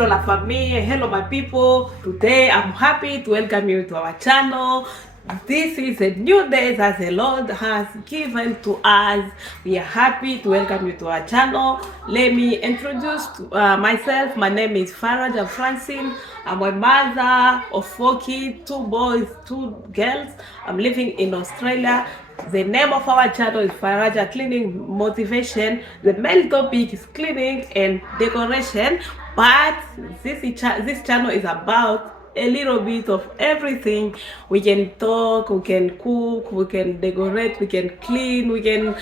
Hello la famille, hello my people. Today I'm happy to welcome you to our channel. This is a new day that the Lord has given to us. We are happy to welcome you to our channel. Let me introduce myself. My name is Faraja Francine. I'm a mother of 4 kids, 2 boys, 2 girls. I'm living in Australia. The name of our channel is Faraja Cleaning Motivation. The main topic is cleaning and decoration, but this channel is about a little bit of everything. We can talk, we can cook, we can decorate, we can clean, we can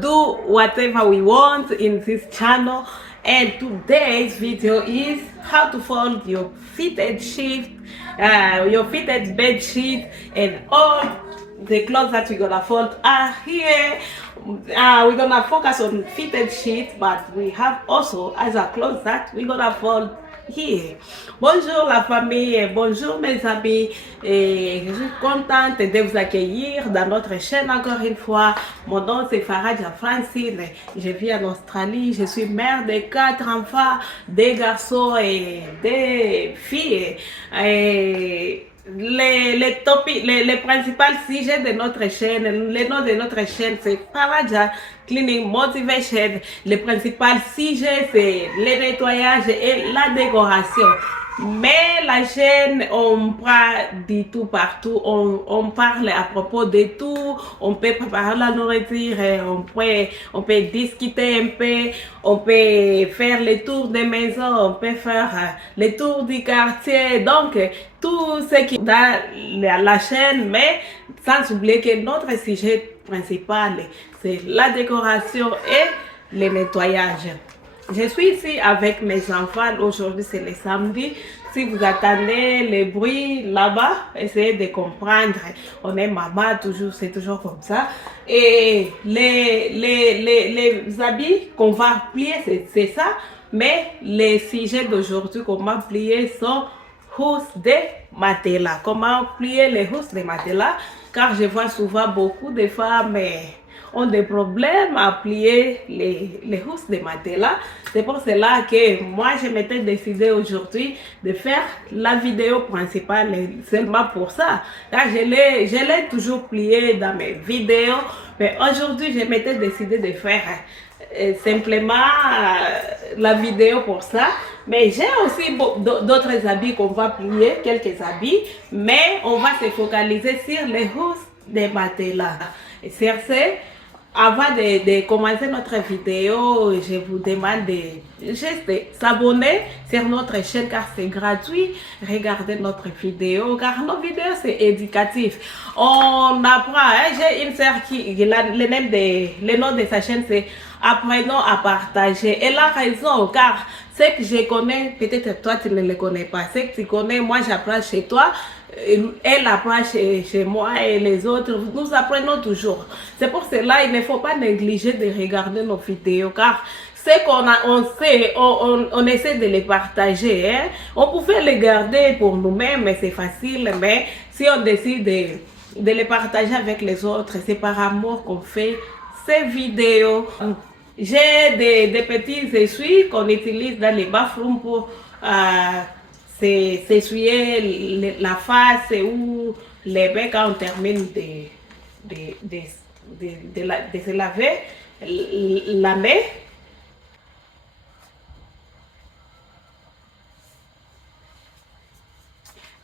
do whatever we want in this channel. And today's video is how to fold your fitted sheet, your fitted bed sheet, and all the clothes that we're gonna fold are here. We're gonna focus on fitted sheet, but we have also other clothes that we're gonna fold here. Bonjour la famille, bonjour mes amis, et je suis contente de vous accueillir dans notre chaîne encore une fois. Mon nom c'est Faraja Francine, je vis en Australie, je suis mère de 4 enfants, des garçons et des filles. Et les principaux sujets de notre chaîne, le nom de notre chaîne c'est Faraja Cleaning Motivation. Le principal sujet c'est le nettoyage et la décoration. Mais la chaîne, on prend du tout partout, on parle à propos de tout, on peut préparer la nourriture, on peut discuter un peu, on peut faire le tour des maisons, on peut faire le tour du quartier, donc tout ce qui est dans la chaîne, mais sans oublier que notre sujet principal, c'est la décoration et le nettoyage. Je suis ici avec mes enfants. Aujourd'hui, c'est le samedi. Si vous attendez les bruits là-bas, essayez de comprendre. On est maman, toujours, c'est toujours comme ça. Et les habits qu'on va plier, c'est ça. Mais les sujets d'aujourd'hui qu'on va plier sont housses de matelas. Comment plier les housses de matelas? Car je vois souvent beaucoup de femmes ont des problèmes à plier les housses de matelas. C'est pour cela que moi, je m'étais décidé aujourd'hui de faire la vidéo principale seulement pour ça. Car je l'ai toujours plié dans mes vidéos. Mais aujourd'hui, je m'étais décidé de faire simplement la vidéo pour ça. Mais j'ai aussi d'autres habits qu'on va plier, quelques habits. Mais on va se focaliser sur les housses de matelas. Et sur ce, avant de commencer notre vidéo, je vous demande de juste s'abonner sur notre chaîne car c'est gratuit. Regardez notre vidéo car nos vidéos c'est éducatif. On apprend, j'ai une sœur qui, le nom de sa chaîne c'est Apprenons à partager. Elle a raison car ce que je connais, peut-être toi tu ne le connais pas. Ce que tu connais, moi j'apprends chez toi. Elle apprend chez moi et les autres, nous apprenons toujours. C'est pour cela il ne faut pas négliger de regarder nos vidéos car ce qu'on sait, on essaie de les partager. Hein? On pouvait les garder pour nous-mêmes, mais c'est facile. Mais si on décide de les partager avec les autres, c'est par amour qu'on fait ces vidéos. J'ai des petits essuies qu'on utilise dans les bathrooms pour s'essuyer la face ou les mains quand on termine de se laver la main.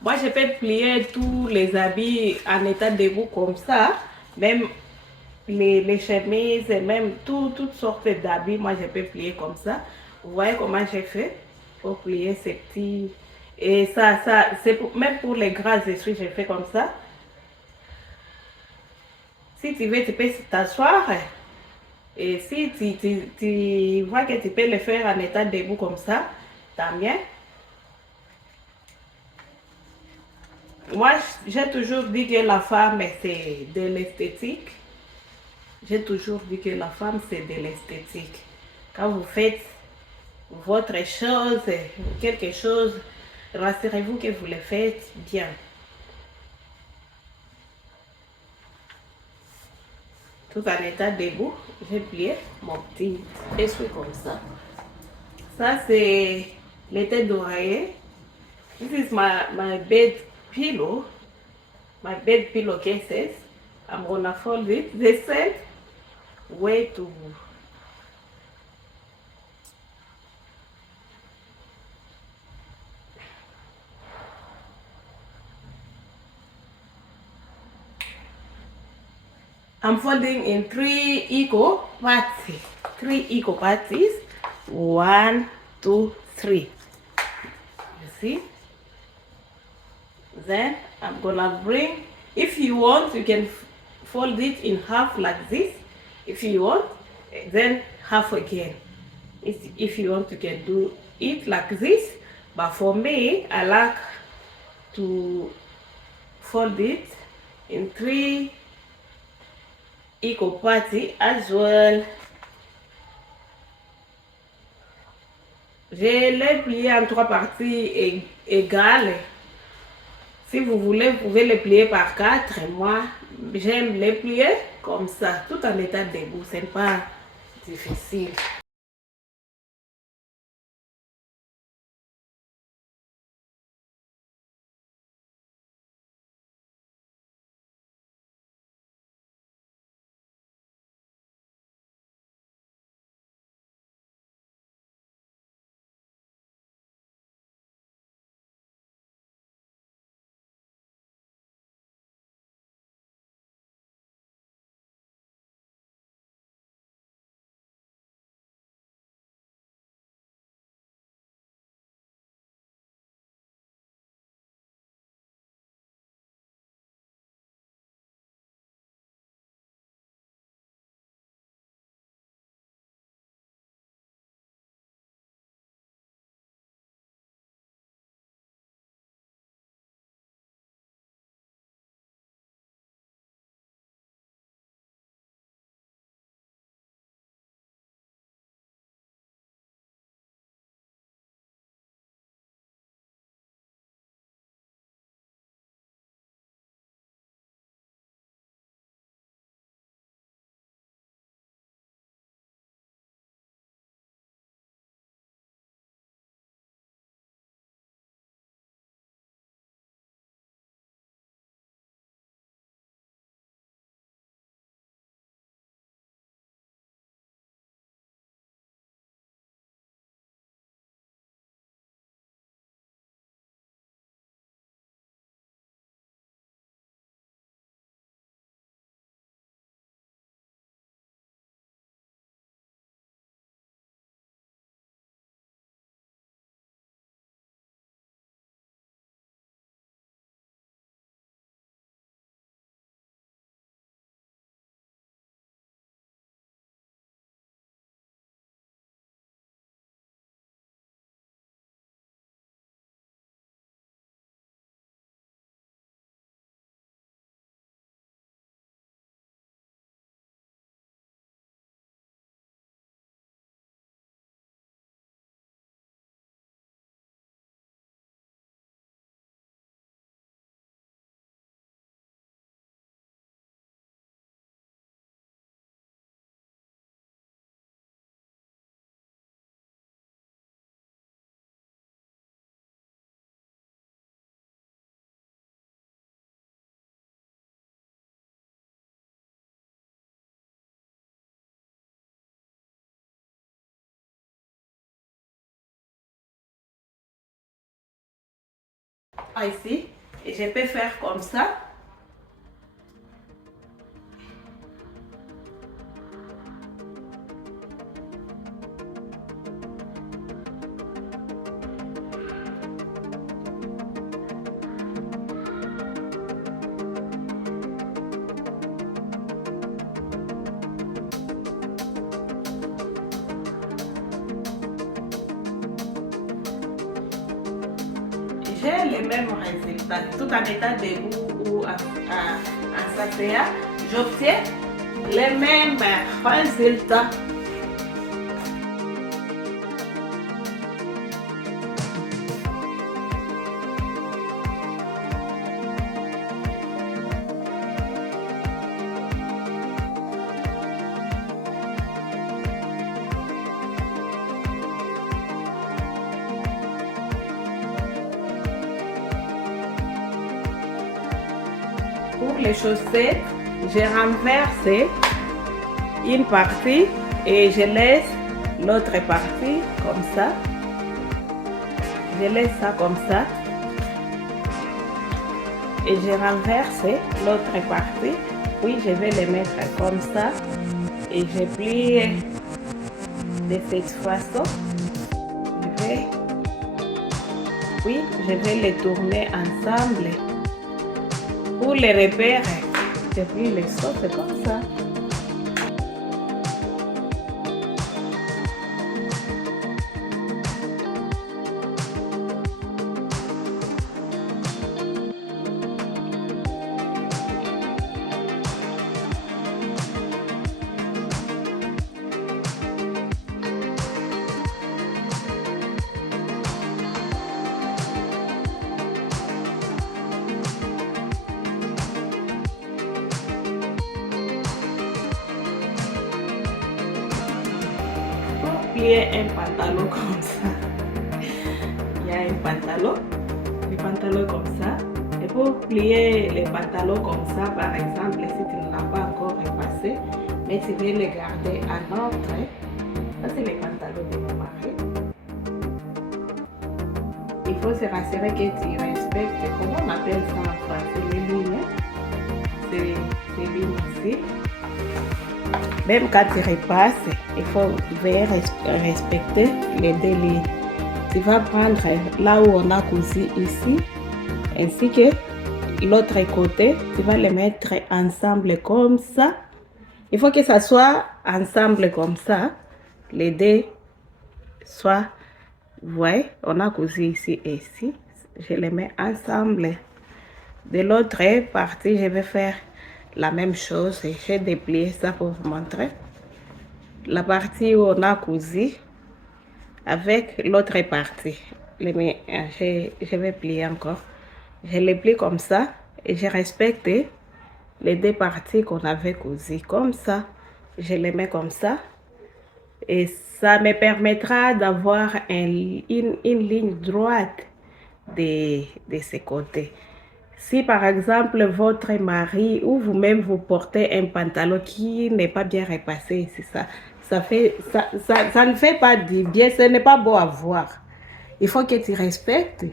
Moi, je peux plier tous les habits en état debout comme ça, même les chemises, et même toutes sortes d'habits, moi je peux plier comme ça. Vous voyez comment j'ai fait pour plier ces petits. Et ça c'est même pour les gras essuies, j'ai fait comme ça. Si tu veux, tu peux t'asseoir. Et si tu vois que tu peux le faire en état debout comme ça, tant mieux. Moi, j'ai toujours dit que la femme, c'est de l'esthétique. J'ai toujours dit que la femme, c'est de l'esthétique. Quand vous faites votre chose, quelque chose, rassurez-vous que vous le faites bien. Tout en état debout, j'ai plié mon petit essuie comme ça. Ça, c'est les têtes d'oreiller. This is my bed pillow, my bed pillowcases. I'm gonna fold it the same way to I'm folding in 3 equal parts. 3 equal parts. 1, 2, 3. You see? Then I'm gonna bring, if you want, you can fold it in half like this. If you want, then half again. If you want, you can do it like this. But for me, I like to fold it in 3 equal parts as well. Je l'ai plié en 3 parties égales. Si vous voulez, vous pouvez les plier par 4. Moi, j'aime les plier comme ça, tout en état debout. Ce n'est pas difficile. Ici, et je peux faire comme ça. J'ai les mêmes résultats, tout en état debout ou en s'asseyant, j'obtiens les mêmes résultats. Pour les chaussettes, j'ai renversé une partie et je laisse l'autre partie comme ça. Je laisse ça comme ça. Et je renverse l'autre partie. Puis je vais les mettre comme ça. Et je plie de cette façon. Puis je vais les tourner ensemble. Pour les repérer, je plie les sauces comme ça. Plier un pantalon comme ça. Il y a un pantalon, le pantalon comme ça. Et pour plier les pantalons comme ça, par exemple, si tu ne l'as pas encore repassé, mais tu veux les garder en ordre, ça c'est les pantalons de mon mari. Il faut se rassurer que tu respectes, comment on appelle ça en français, les lignes. Ces lignes ici. Même quand tu repasses, il faut respecter les deux lignes. Tu vas prendre là où on a cousu ici, ainsi que l'autre côté, tu vas les mettre ensemble comme ça. Il faut que ça soit ensemble comme ça. Les deux soient, vous voyez, on a cousu ici et ici. Je les mets ensemble. De l'autre partie, je vais faire la même chose et j'ai déplié ça pour vous montrer. La partie où on a cousu avec l'autre partie. Je vais plier encore. Je les plie comme ça et je respecte les deux parties qu'on avait cousues. Comme ça, je les mets comme ça. Et ça me permettra d'avoir une ligne droite de ces côtés. Si par exemple votre mari ou vous-même vous portez un pantalon qui n'est pas bien repassé, c'est ça. Ça ne fait pas du bien, ce n'est pas beau à voir. Il faut que tu respectes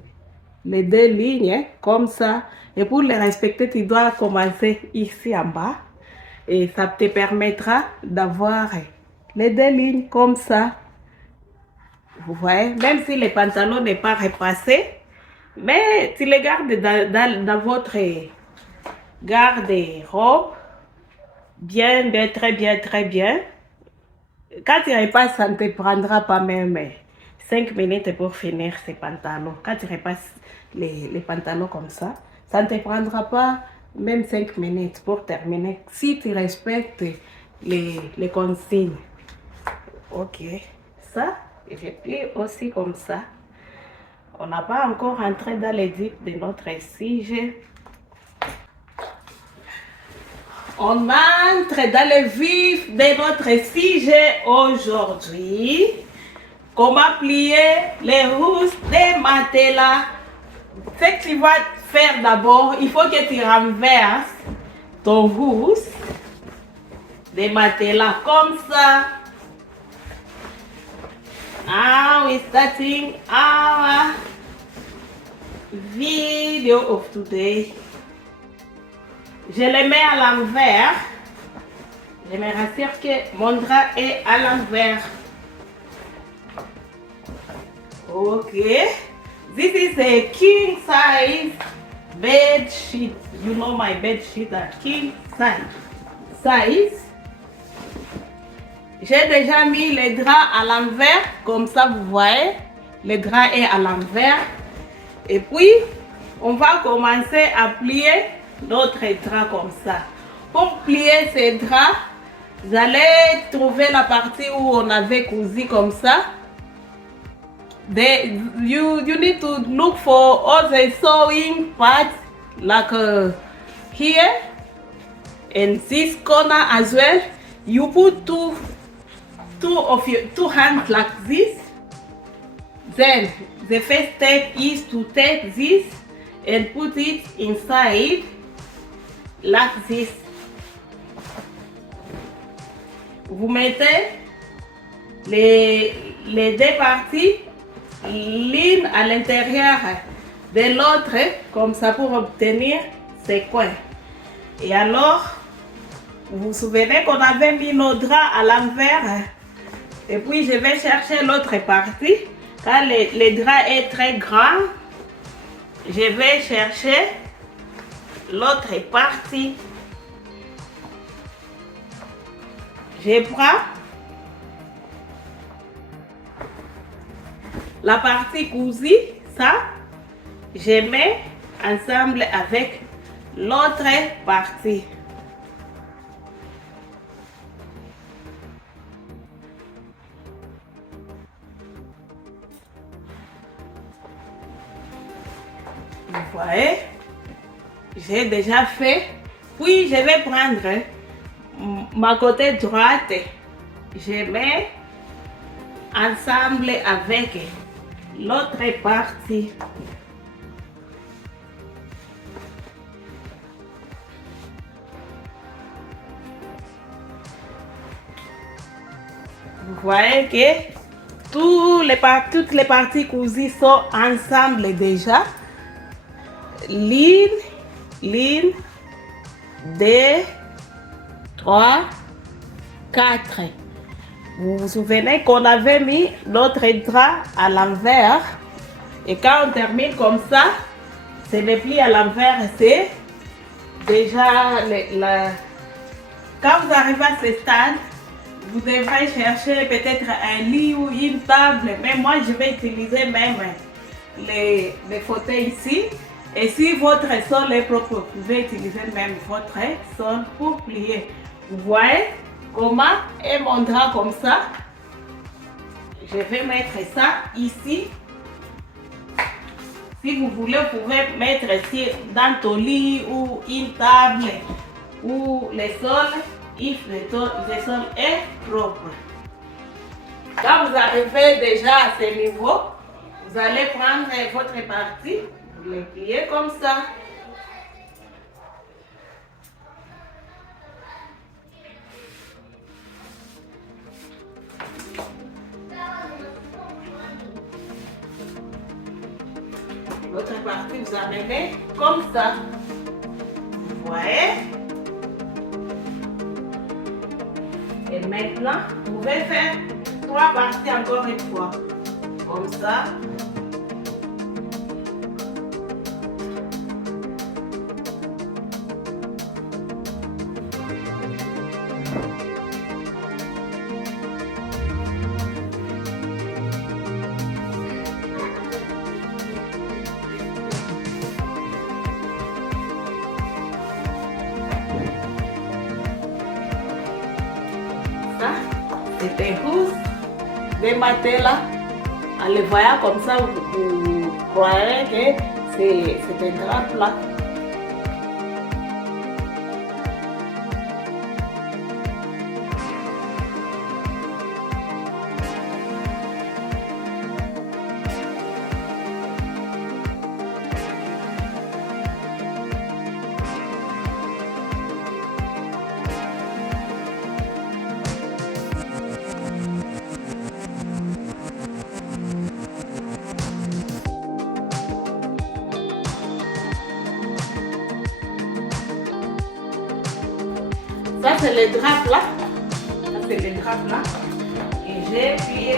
les deux lignes comme ça. Et pour les respecter, tu dois commencer ici en bas. Et ça te permettra d'avoir les deux lignes comme ça. Vous voyez, même si le pantalon n'est pas repassé, mais tu les gardes dans votre garde-robe. Bien, très bien. Quand tu repasses, ça ne te prendra pas même 5 minutes pour finir ces pantalons. Quand tu repasses les pantalons comme ça, ça ne te prendra pas même 5 minutes pour terminer. Si tu respectes les consignes. Ok, ça, je plie aussi comme ça. On n'a pas encore rentré dans les vif de notre sujet. On entre dans le vif de notre sujet aujourd'hui. Comment plier les rousses des matelas. Ce que tu vas faire d'abord, il faut que tu renverses ton rousse des matelas comme ça. Now we're starting our video of today. Je les mets à l'envers. Je me rassure que mon drap est à l'envers. Ok. This is a king size bed sheet. You know my bed sheet are king size. J'ai déjà mis les draps à l'envers, comme ça vous voyez, le drap est à l'envers. Et puis, on va commencer à plier notre drap comme ça. Pour plier ces draps, vous allez trouver la partie où on avait cousu comme ça. You need to look for all the sewing parts like here and this corner as well. You put two hands like this. Then the first step is to take this and put it inside l'axis. Vous mettez les deux parties l'une à l'intérieur de l'autre, comme ça pour obtenir ces coins. Et alors, vous vous souvenez qu'on avait mis nos draps à l'envers. Et puis je vais chercher l'autre partie. Quand le drap est très grand, je vais chercher l'autre partie. Je prends la partie cousue, ça, je mets ensemble avec l'autre partie. Vous voyez, j'ai déjà fait. Puis je vais prendre ma côté droite. Je mets ensemble avec l'autre partie. Vous voyez que toutes les parties cousues sont ensemble déjà. Ligne, 2, 3, 4. Vous vous souvenez qu'on avait mis notre drap à l'envers. Et quand on termine comme ça, c'est le pli à l'envers, c'est déjà quand vous arrivez à ce stade, vous devrez chercher peut-être un lit ou une table, mais moi je vais utiliser même les fauteuils ici. Et si votre sol est propre, vous pouvez utiliser même votre sol pour plier. Vous voyez comment est mon drap comme ça? Je vais mettre ça ici. Si vous voulez, vous pouvez mettre ici dans ton lit ou une table ou le sol, if le sol est propre. Quand vous arrivez déjà à ce niveau, vous allez prendre votre partie, vous les pliez comme ça. L'autre partie, vous amenez comme ça. Vous voyez? Et maintenant, vous pouvez faire 3 parties encore une fois. Comme ça. C'était rouge des matelas. En le voyant comme ça, vous croirez que c'est un drap plat. Ça, c'est le drap plat. Ça, c'est le drap plat. Et j'ai plié.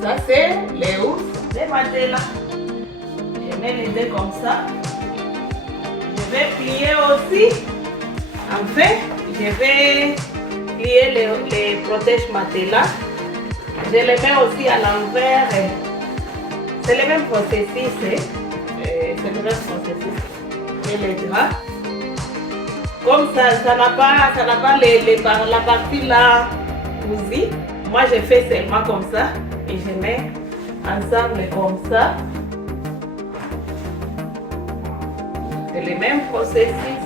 Ça, c'est les housses des matelas. Je mets les deux comme ça. Je vais plier aussi. En fait, je vais plier les protèges matelas. Je les mets aussi à l'envers. C'est le même processus. C'est le même processus et les draps. Comme ça n'a pas la partie là cousue. Moi je fais seulement comme ça et je mets ensemble comme ça. C'est le même processus.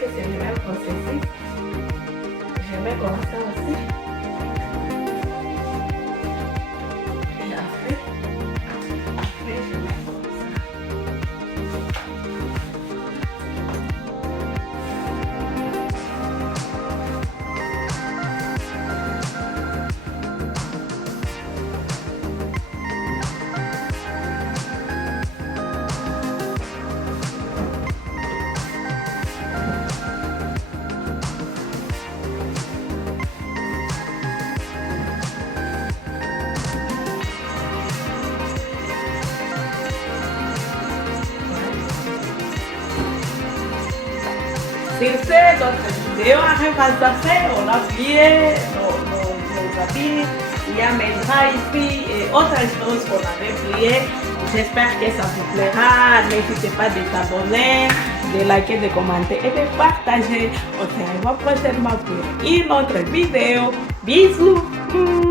que c'est le même processus. Je mets comme ça aussi. Et après, je mets comme ça. Sur ce, notre vidéo arrive à sa fin. On a plié nos habits. Il y a mes draps ici et autres choses qu'on avait pliées. J'espère que ça vous plaira. N'hésitez pas de t'abonner, de liker, de commenter et de partager. On se revoit prochainement pour une autre vidéo. Bisous!